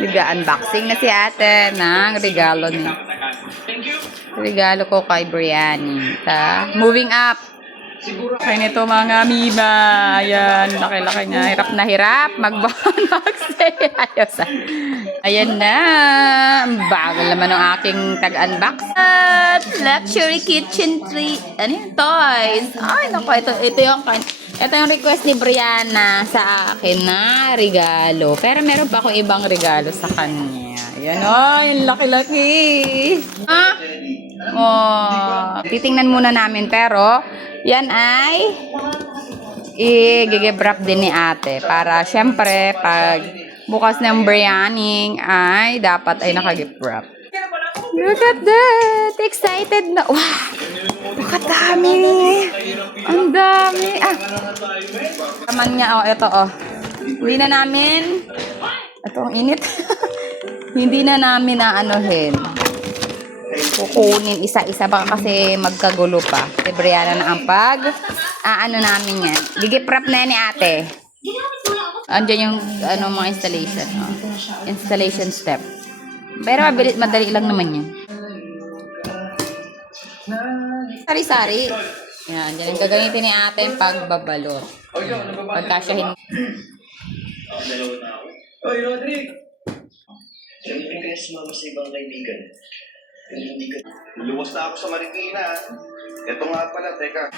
Nag-unboxing na si ate ng regalo niya. Regalo ko kay Brianny. Moving up. Kaya nito mga amiba. Ayan, laki-laki niya. Hirap na hirap. Mag-unboxing. Ayos ah. Ayan na. Ang bagal naman ng aking tag-unbox. At luxury kitchen tree. Ano yung toys? Ay, naku. Ito yung request ni Brianna sa akin na regalo. Pero meron pa ako ibang regalo sa kanya. Ayan o. Yung laki-laki. Ha? Oh, titingnan muna namin. Pero, yan ay i-gigibrap din ni ate. Para syempre, pag bukas ng biryani ay dapat ay nakagibrap. Look at that! Excited na. Wow! Look at dami! Ang dami! Ah! Kaman niya, oh, ito, oh. Hindi na namin. Ito, ang init. Hindi na namin na anuhin. Kukunin isa-isa baka kasi magkagulo pa. Si Brianna na ang ano namin yan. Gigiprap na yan ni ate. Andiyan yung mga installation. Oh. Installation step. Pero madali lang naman yan. Sari-sari. Yan, dyan yung gagamitin ni ate yung pagbabalot. Pagkasyahin. Oy, Rodrick! Siyempre kaya sumama sa ibang kaibigan. Hindi ka... Luwas na ako sa Marikina. Ito nga pala, teka.